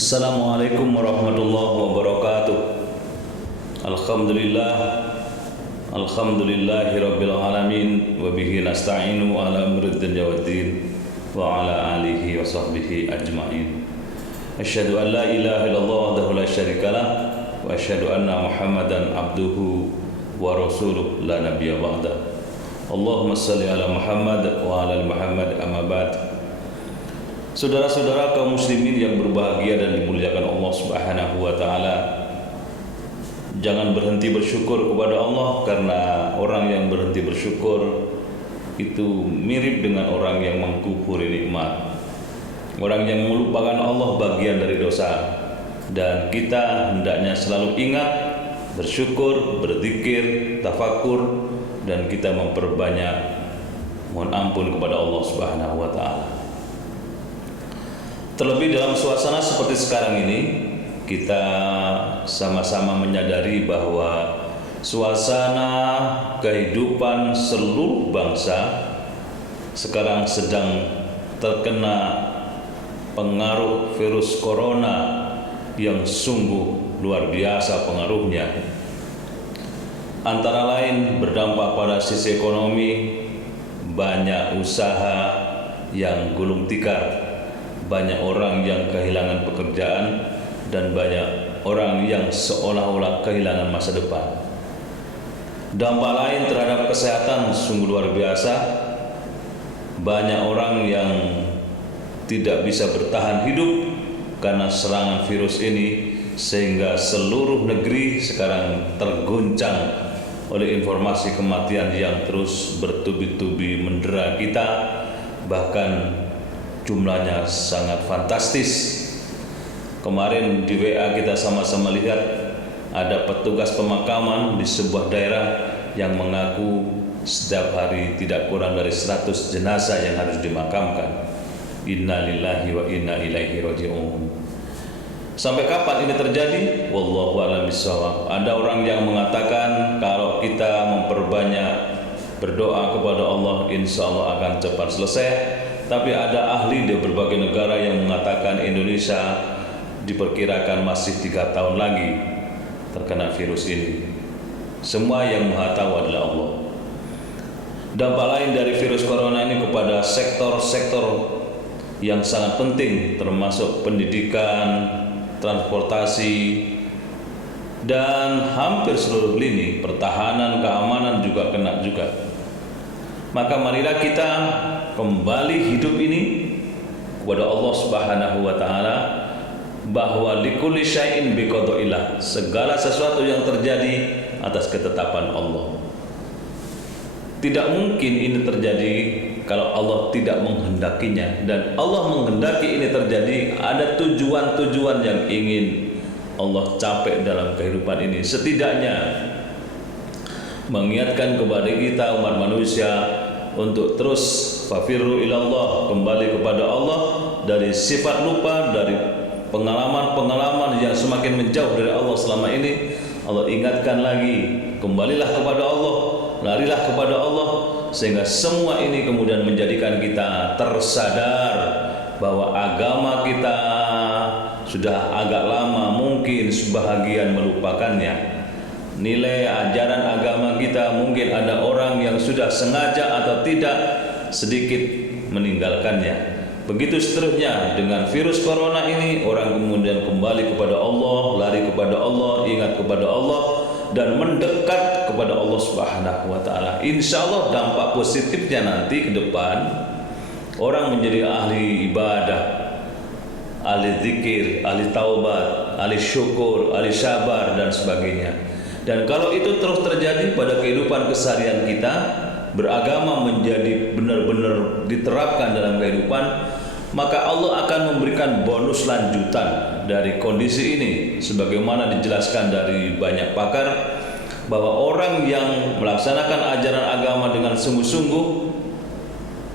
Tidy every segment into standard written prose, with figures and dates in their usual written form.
Assalamualaikum warahmatullahi wabarakatuh. Alhamdulillah, alhamdulillahi rabbil alamin, wa bihi nasta'inu ala amrid dunya waddin, wa ala alihi wa sahbihi ajma'in. Asyhadu an la ilaha illallah wahdahu la syarikalah, wa asyhadu anna Muhammadan abduhu wa rasuluh la nabiyya ba'da. Allahumma shalli ala Muhammad wa ala ali Muhammad, amma ba'd. Saudara-saudara kaum muslimin yang berbahagia dan dimuliakan Allah Subhanahu wa taala, jangan berhenti bersyukur kepada Allah, karena orang yang berhenti bersyukur itu mirip dengan orang yang mengkufuri nikmat. Orang yang melupakan Allah bagian dari dosa, dan kita hendaknya selalu ingat bersyukur, berzikir, tafakur, dan kita memperbanyak mohon ampun kepada Allah Subhanahu wa taala. Terlebih dalam suasana seperti sekarang ini, kita sama-sama menyadari bahwa suasana kehidupan seluruh bangsa sekarang sedang terkena pengaruh virus corona yang sungguh luar biasa pengaruhnya. Antara lain berdampak pada sisi ekonomi, banyak usaha yang gulung tikar, banyak orang yang kehilangan pekerjaan, dan banyak orang yang seolah-olah kehilangan masa depan. Dampak lain terhadap kesehatan sungguh luar biasa. Banyak orang yang tidak bisa bertahan hidup karena serangan virus ini, sehingga seluruh negeri sekarang terguncang oleh informasi kematian yang terus bertubi-tubi mendera kita. Bahkan jumlahnya sangat fantastis. Kemarin di WA kita sama-sama lihat ada petugas pemakaman di sebuah daerah yang mengaku setiap hari tidak kurang dari 100 jenazah yang harus dimakamkan. Inna lillahi wa inna ilaihi raji'un. Sampai kapan ini terjadi? Wallahu a'lam bishawab. Ada orang yang mengatakan kalau kita memperbanyak berdoa kepada Allah, insya Allah akan cepat selesai. Tapi ada ahli di berbagai negara yang mengatakan Indonesia diperkirakan masih 3 tahun lagi terkena virus ini. Semua yang Maha Tahu adalah Allah. Dampak lain dari virus corona ini kepada sektor-sektor yang sangat penting, termasuk pendidikan, transportasi, dan hampir seluruh lini pertahanan, keamanan juga kena juga. Maka marilah kita kembali hidup ini kepada Allah Subhanahu wa taala, bahwa likulli syai'in biqada'illah, segala sesuatu yang terjadi atas ketetapan Allah. Tidak mungkin ini terjadi kalau Allah tidak menghendakinya, dan Allah menghendaki ini terjadi. Ada tujuan-tujuan yang ingin Allah capai dalam kehidupan ini. Setidaknya mengingatkan kepada kita umat manusia untuk terus fafirru ilallah, kembali kepada Allah dari sifat lupa, dari pengalaman-pengalaman yang semakin menjauh dari Allah selama ini. Allah ingatkan lagi, kembalilah kepada Allah, larilah kepada Allah, sehingga semua ini kemudian menjadikan kita tersadar bahwa agama kita sudah agak lama mungkin sebahagian melupakannya. Nilai ajaran agama kita mungkin ada orang yang sudah sengaja atau tidak sedikit meninggalkannya. Begitu seterusnya dengan virus corona ini, orang kemudian kembali kepada Allah, lari kepada Allah, ingat kepada Allah, dan mendekat kepada Allah Subhanahu wa taala. Insya Allah dampak positifnya nanti ke depan, orang menjadi ahli ibadah, ahli zikir, ahli taubat, ahli syukur, ahli sabar, dan sebagainya. Dan kalau itu terus terjadi pada kehidupan keseharian kita, beragama menjadi benar-benar diterapkan dalam kehidupan, maka Allah akan memberikan bonus lanjutan dari kondisi ini. Sebagaimana dijelaskan dari banyak pakar, bahwa orang yang melaksanakan ajaran agama dengan sungguh-sungguh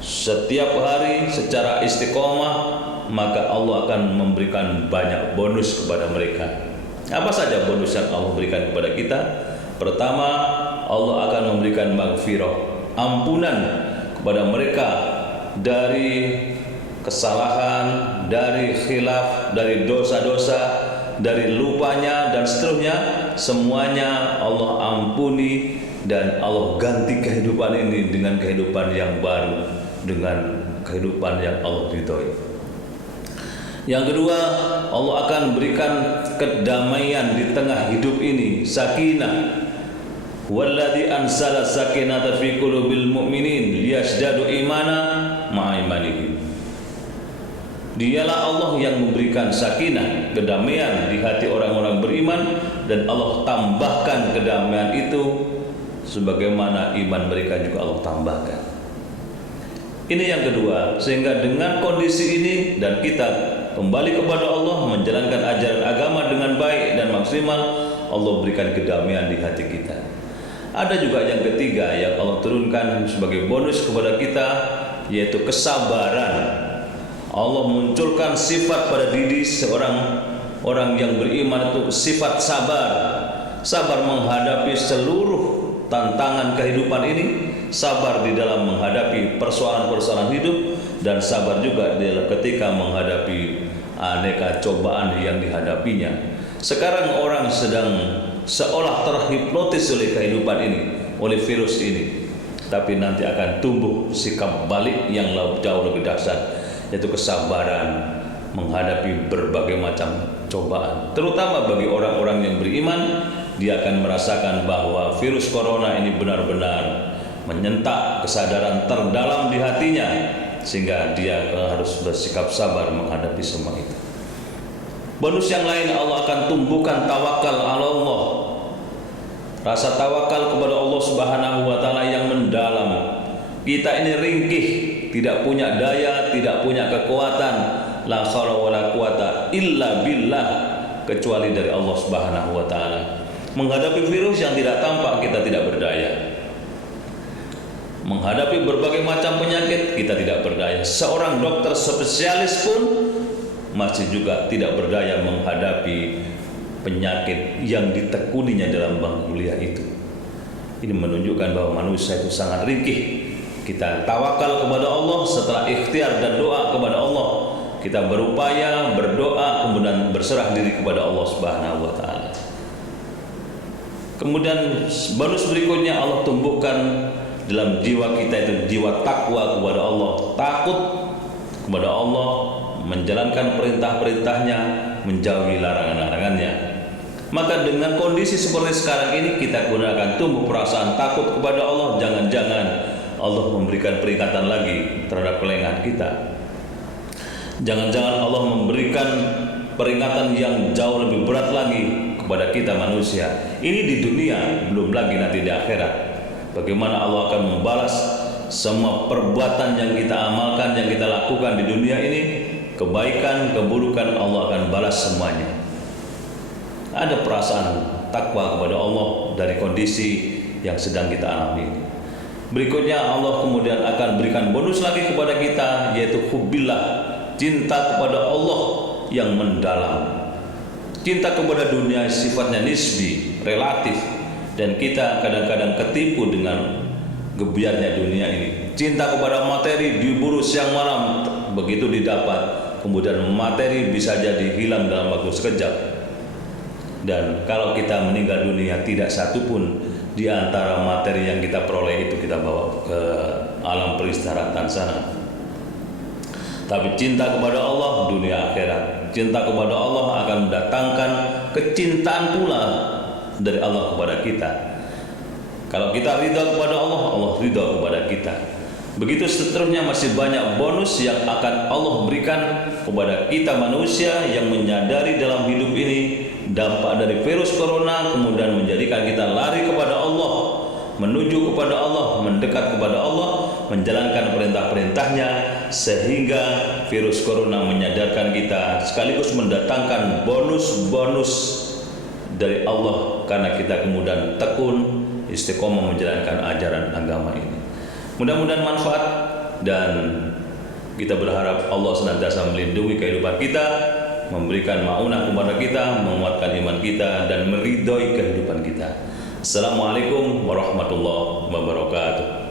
setiap hari secara istiqomah, maka Allah akan memberikan banyak bonus kepada mereka. Apa saja bonus yang Allah berikan kepada kita? Pertama, Allah akan memberikan maghfirah, ampunan kepada mereka dari kesalahan, dari khilaf, dari dosa-dosa, dari lupanya dan seterusnya, semuanya Allah ampuni dan Allah ganti kehidupan ini dengan kehidupan yang baru, dengan kehidupan yang Allah ridhoi. Yang kedua, Allah akan berikan kedamaian di tengah hidup ini, sakinah. Walladzi anzala sakinata fi qulubil mu'minin liyasdadu imana ma'a imanihim. Dialah Allah yang memberikan sakinah, kedamaian di hati orang-orang beriman, dan Allah tambahkan kedamaian itu sebagaimana iman mereka juga Allah tambahkan. Ini yang kedua, sehingga dengan kondisi ini dan kita kembali kepada Allah, menjalankan ajaran agama dengan baik dan maksimal, Allah berikan kedamaian di hati kita. Ada juga yang ketiga yang Allah turunkan sebagai bonus kepada kita, yaitu kesabaran. Allah munculkan sifat pada diri seorang orang yang beriman itu sifat sabar. Sabar menghadapi seluruh tantangan kehidupan ini, sabar di dalam menghadapi persoalan-persoalan hidup, dan sabar juga dalam ketika menghadapi aneka cobaan yang dihadapinya. Sekarang orang sedang seolah terhipnotis oleh kehidupan ini, oleh virus ini, tapi nanti akan tumbuh sikap balik yang jauh lebih dahsyat, yaitu kesabaran menghadapi berbagai macam cobaan. Terutama bagi orang-orang yang beriman, dia akan merasakan bahwa virus corona ini benar-benar menyentak kesadaran terdalam di hatinya, sehingga dia harus bersikap sabar menghadapi semua itu. Bonus yang lain, Allah akan tumbuhkan tawakal ala Allah. Rasa tawakal kepada Allah Subhanahu wa taala yang mendalam. Kita ini ringkih, tidak punya daya, tidak punya kekuatan, la haula wala quwata illa billah, kecuali dari Allah Subhanahu wa taala. Menghadapi virus yang tidak tampak, kita tidak berdaya. Menghadapi berbagai macam penyakit, kita tidak berdaya. Seorang dokter spesialis pun masih juga tidak berdaya menghadapi penyakit yang ditekuninya dalam bangku kuliah itu. Ini menunjukkan bahwa manusia itu sangat ringkih. Kita tawakal kepada Allah setelah ikhtiar dan doa kepada Allah. Kita berupaya, berdoa, kemudian berserah diri kepada Allah Subhanahu wa taala. Kemudian bonus berikutnya, Allah tumbuhkan dalam jiwa kita itu jiwa takwa kepada Allah, takut kepada Allah, menjalankan perintah-perintahnya, menjauhi larangan-larangannya. Maka dengan kondisi seperti sekarang ini, kita gunakan tumbuh perasaan takut kepada Allah. Jangan-jangan Allah memberikan peringatan lagi terhadap kelengahan kita. Jangan-jangan Allah memberikan peringatan yang jauh lebih berat lagi kepada kita manusia. Ini di dunia, belum lagi nanti di akhirat. Bagaimana Allah akan membalas semua perbuatan yang kita amalkan, yang kita lakukan di dunia ini. Kebaikan, keburukan, Allah akan balas semuanya. Ada perasaan takwa kepada Allah dari kondisi yang sedang kita alami ini. Berikutnya, Allah kemudian akan berikan bonus lagi kepada kita, yaitu hubbillah, cinta kepada Allah yang mendalam. Cinta kepada dunia sifatnya nisbi, relatif, dan kita kadang-kadang ketipu dengan gebiarnya dunia ini. Cinta kepada materi diburu siang malam, begitu didapat, kemudian materi bisa jadi hilang dalam waktu sekejap. Dan kalau kita meninggal dunia, tidak satu pun di antara materi yang kita peroleh itu kita bawa ke alam peristirahatan sana. Tapi cinta kepada Allah, dunia akhirat. Cinta kepada Allah akan mendatangkan kecintaan pula dari Allah kepada kita. Kalau kita ridha kepada Allah, Allah ridha kepada kita. Begitu seterusnya, masih banyak bonus yang akan Allah berikan kepada kita manusia yang menyadari dalam hidup ini dampak dari virus corona, kemudian menjadikan kita lari kepada Allah, menuju kepada Allah, mendekat kepada Allah, menjalankan perintah-perintahnya, sehingga virus corona menyadarkan kita sekaligus mendatangkan bonus-bonus dari Allah karena kita kemudian tekun istiqomah menjalankan ajaran agama ini. Mudah-mudahan manfaat, dan kita berharap Allah senantiasa melindungi kehidupan kita, memberikan maunah kepada kita, menguatkan iman kita, dan meridhoi kehidupan kita. Assalamualaikum warahmatullahi wabarakatuh.